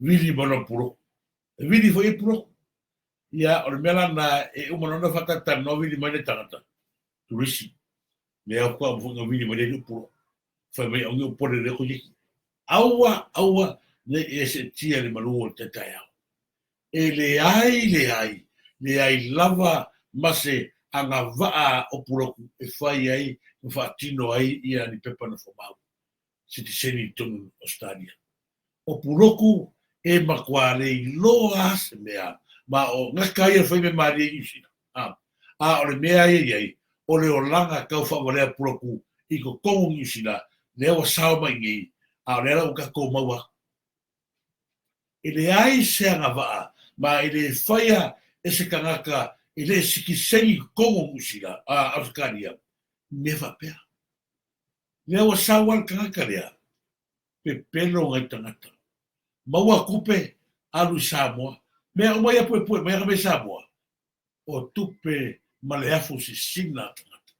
vili mono puro. Vili foi puro. Ia o mela na e uma no fatata no vili mai tangata. Turisi. Me au kwa mfunga vili mai puro. Foi mai o pore de koji. Aua ne ese tia le malu te tai. E le ai lava mase anga waa o puroku e whai ai, o whaatino ai ia ni pepa na whamau. Se te seni tonu Australia. O puroku e makware i loa se mea, ma o ngaka ia whai me maari e usina. O le mea ai, o le o langa kau whawarea puroku i ko kongu usina, le o sao mai ngi, o le ala o kako maua. E le ai se anga waa, ma i le whaia e se kangaka i le sikisengi kongo musila a Australia never pea. Lea wa sawan kangaka lea pe pelo ngai tangata. Maua kupe alu Samoa. Mea umai a pue mea kame Samoa. O tupe maleafu si sina tangata.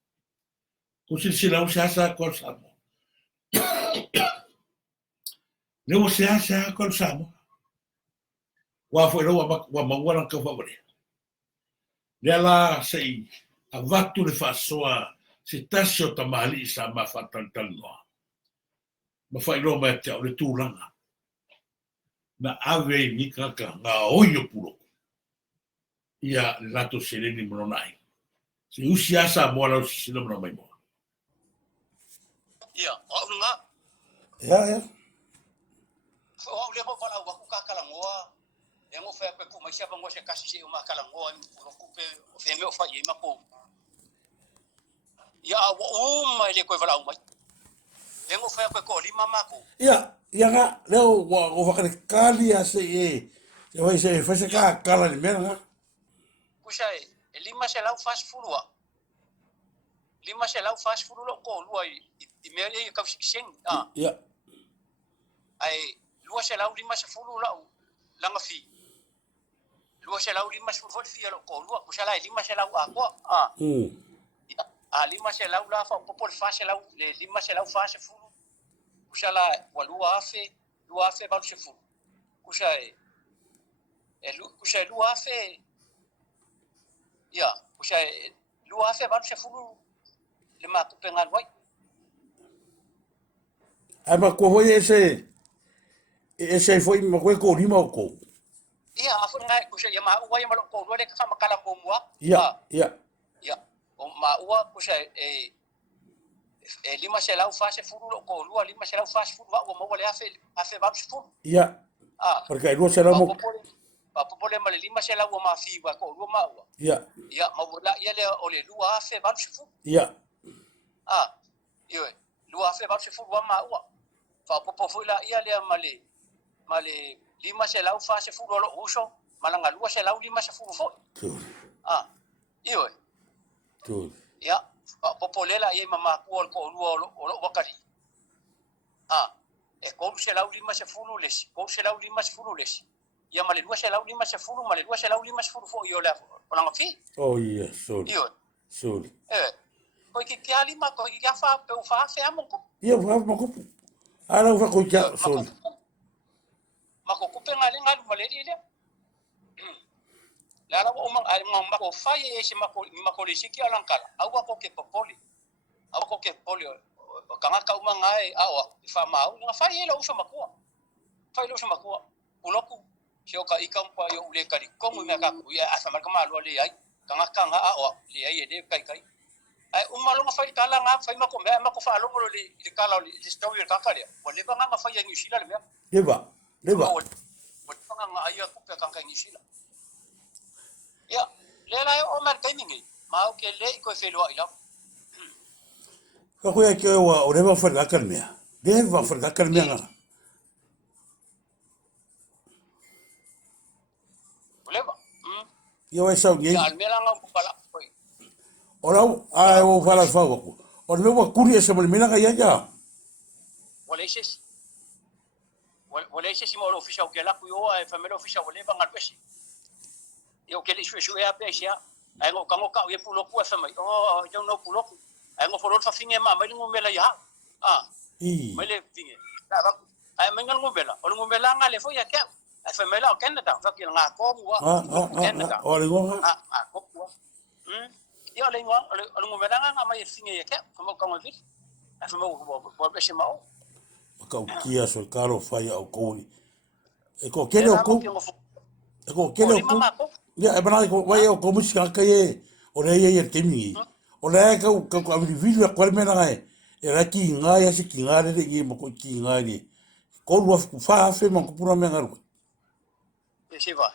Ko si sila se asa kol Samoa. Lea se asa kol Samoa. Wa foi wa mawala ka favore. Lea la sei a vatu le fasoa se tasio tamali sa mafatantal noa. Ma fai lo mai te o le tūranga. Na ave ni kaka ngā oio puro. Ia le lato sereni mononai. Se usi asa moa lau si sila mona mai moa. Ia, o nga. Ia. O le ho wala waku kakala ngoa. E ngo fai pe ku mai sia bango se kasi se o makala ngoa o kupe o fe me o fai e mako. Ia, o mai le koe wala o mai. E ngo fai pe ko lima mako. Ia nga, leo o whakarekali a se e. Se vai se fai se ka kala ni mera nga. Kusai, e lima se lau fast furua. Lima se lau fast furua ko lua i mea e kau sikiseng. Ia. Ai, lua se lau lima se furua langa fi. Lua se lau lima se furua fi alo ko lua. Kusala e lima se lau a koa. Lima se lau la fa popo le fa se lau le lima se lau fa se furu. Kusala wa lua afe balu se furu. Kusai lua afe ia kusai lua afe balu se furu le ma kupenga wai. Ai ma ko foi ese foi ma ko lima o ko. Ia afu ngai kusai ya ma wai ma ko le ka makala ko mua. Ia. O ma ua kusai e lima se lau fa se furu ko lua lima se lau fa se furu wa mo le afe balu se furu. Ia. Porque lua se lau mo pa popole ma le lima se lau ma fi wa ko lua ma ua. Ia. Ia ma wala ia le o le lua afe balu se furu. Ia. Io lua afe balu se furu wa ma ua. Fa popo fuila ia le ma le lima se lau fa se furu lo uso malanga lua se lau lima se furu fo. Io Good. Ia popolela ia mama ko lua o wakari. E ko se lau lima se furu lesi. Ko se lau lima se furu lesi. Ia ma le lua se lau lima se furu ma le lua se lau lima se furu fo io le ona fi. Oh yeah, sorry. Io. Sorry. Ko ki ali ma ko ki fa pe fa fe amo ko. Ia fa mo ko. Ara fa ko ja sorry. Ma ko pe ngale ngalu ma le ile. La la o mang ai mang ma ko fa ye se ma ko le siki alankala. Au ko ke popoli. Au ko ke poli. Kanga ka uma ngai awa fa mau nga fa ye lo so makua. Fa lo so makua. Uloku sio ka ikam pa yo ule kali ko mu me ka ku ya asa mar ka ma lo le ai. Kanga awa le ai de kai. Ai uma lo nga fa kala nga fa ma ko fa lo le kala le story ka ka le. O le nga fa ya ni sila le me. Leva. O nga ai ku pe ka ni sila. Ya, le la o mar kai mingi. Ma o ke le ko fe lo ai la. Ka kuya ke wa o leva fa ka kalmea. Leva fa ka kalmea nga. Leva. Ia wa sa ngi. Ya almela nga ku pala. Ora ai o fala fa ko. O le wa kuri ese mo mena ga ya. Wala ise mo official ke la ku yo ai family official wala ba ngal pesi. Yo ke le shu ya pesi ya. Ai ngo ka ye pulo ku fa mai. Oh, yo no pulo. Ai ngo foro fa finge ma mai ngumela ya. Mai le finge. Ai mai ngumela. O ngumela ngale fo ya ke. Ai fa mela o Canada, fa ki nga ko mo Canada. O le ngoha. Ko ko. Ia le ngwa, le ngwa nga mai singe ya ke, mo ka mo vi. Ai fa mo bo be se mau. Ka o kia so karo fai au kouri. E ko kele o kou. E ko kele o kou. Ia e bana ko vai o ko musika ka ye. O le ye temi. O le ka ka vivi a kwal mena ngai. E ra ki ngai ase ki ngai le ye mo ko ki ngai le. Ko lu fa fe mo ko pura me ngaru. E se va.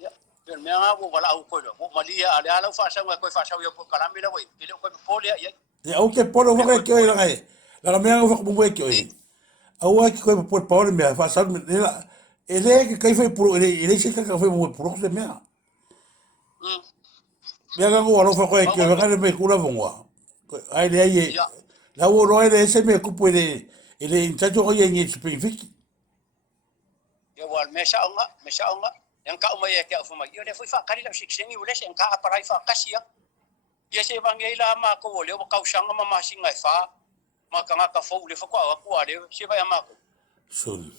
Ia. Pero me nga bo wala au ko lo. Mo malia ale ala fa sa ko fa sa yo ko kala mira wai. Ile ko pole ia. Ya o ke polo va ke oi ngai. La me nga fa ko mo ke oi. Au ai ko po polo me fa sa me la. Ele que kai foi pro ele se ka foi mo pro se me. Me ga go alo fa ko ke ga me kula vonga. Ai le ai. La wo ro ele se me ku puede ele intajo ko ye ni specific. Ia wal me sa onga. Yang ka umai ke afu mai. Ia le foi fa kali la siksengi ule se ka aparai fa kasia. Ia se vangela ma ko le o ka usanga ma masinga fa. Ma ka nga ka fo le fa ko aku ale se va ma ko. Sul.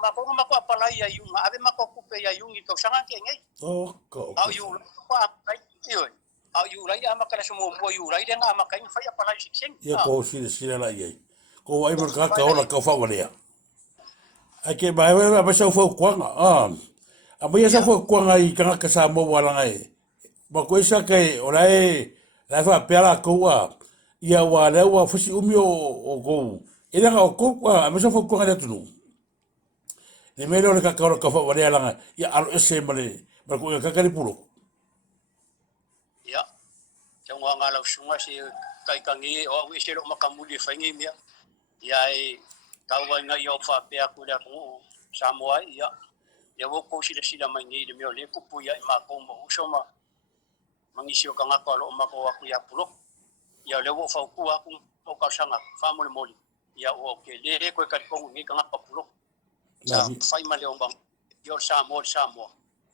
Ma ko ma ko apalai ya yunga ave ma ko kupe ya yungi ka usanga ke ngai. Oh, ko. Au yu ko apai io. Au yu lai ama kala sumo mo yu lai denga ama kai fa ya apalai siksengi. Ia ko si la ye. Ko ai mer ka ola ka fa wale. Ai ke mai wa ba sa fo kwanga. A ba sa fo kwanga I ka sa mo wala ngai. Ba ko isa ke ora e la fa pela ko wa. Ia wa le wa fusi umio o go. Ina ka ko wa ba sa fo kwanga tunu. Ni me lo ka ka fa wale la ngai. Ia alo ese male. Ba ko ka ka ni puro. Ia. Tong wa ngala sunga si kai kangi o wi se lo makamuli fa ngi mia. Ia e kawa nga yo fa pe aku da ko Samoa ia. Ia wo ko si sila mai ngi de me le ku pu ia ma ko mo usoma. Mangisio ka nga ko lo ma ko aku ya pulo. Ia le wo fa ku aku o ka sanga fa mo le moli. Ia o ke le ko ka ko ngi ka nga pulo. Sa fai ma le o bang. Yo Samoa.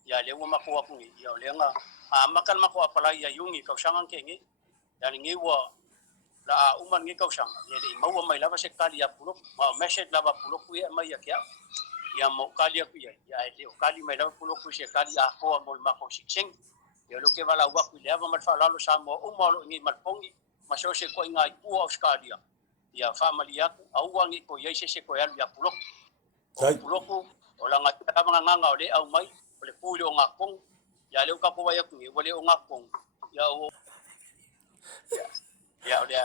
Ia le wo ma ko aku ngi ia le nga makan ma ko apala ia yungi ka sanga ke ngi. Ya ngi wo la uman ngi ka sanga. Ia le mau mai la se kali ya pulo. Ma message la pulo ku ia mai ya kia. Ia mo kali aku ia le kali mai la pulo ku se kali a ko mo ma ko sikseng. Ia lo ke wala wa ku le ava ma fa la lo Samoa o mo lo ngi mat pongi. Ma so se ko ngai pu Australia. Ia family aku au wangi ko ia se ko ya pulo. Pulo ku o la ngai ta nga nga o le au mai o le pu le o ngakong. Ya le ka po wa ku ni o le o ngakong. Ya o ya o le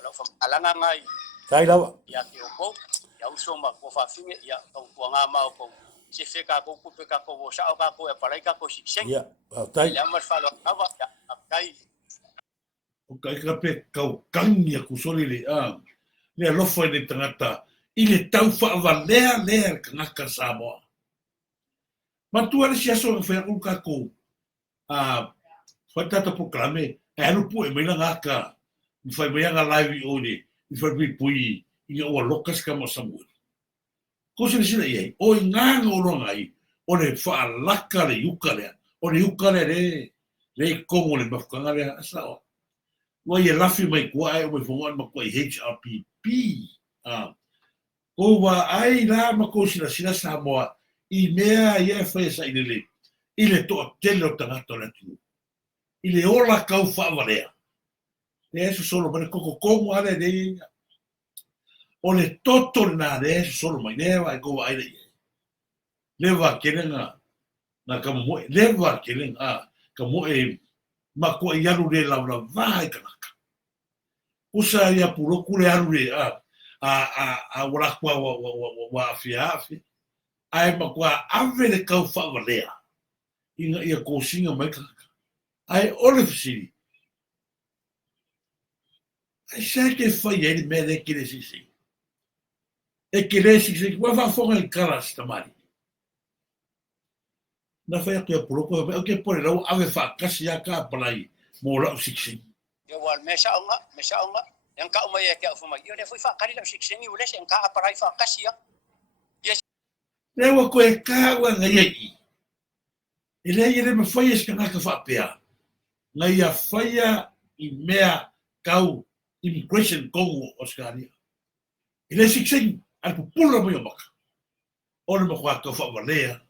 la fa alanga ngai. Sai la. Ya ke o ko ya uso ma ko fa finge ya ko nga ma ko se fe ka ko pe ka ko sa ka ko e para ka ko si sen. Ya, tai. Ya ma fa lo ava ya tai. O kai ka pe kau kangi aku soli le le lofo de tangata I le tau fa valea ka ngaka Samoa. Matua le sia so fa ku ka ko fa tata proklame e alu pu e me ngaka I fa me nga live o ni I fa bi pui I o lokas ka mo samu. Ko se sila ye o nga ngolo ngai o le fa laka le yukale o le yukale le kongo le mafkanga le asao. Wa ye lafi mai kwa e o me fonga ma kwa HRPP o wa ai la ma ko sila Samoa I mea ia fa sa ile to telo tangata le tu ile ola kau fa valea e eso solo ma ko como ale de o le toto na de eso solo mai neva ko ai leva kelenga na ka mo leva kelenga ka mo e ma ko ia lu le la vai ka usa ia puro kule alu le wala kwa wa afi ai ma kwa ave le kau fa valea inga ia ko singa mai ka ai ole fisi ai sai ke fa ia me de que sisi e que sisi wa fa fonga I kalas tamari na fa ia puro ko ke por lo ave fa kasi ya ka plai mo lo sisi Ia wal me sa onga yang ka umai ke afu mai ia le foi fa kali la siksengi ule se ka aparai fa kasia. le wa ko e ka wa ngai ele me foi es kana ka fa pea ngai a faia I mea kau immigration Congo Australia ele siksengi al pupula mo maka o le mo kwa ka fa valea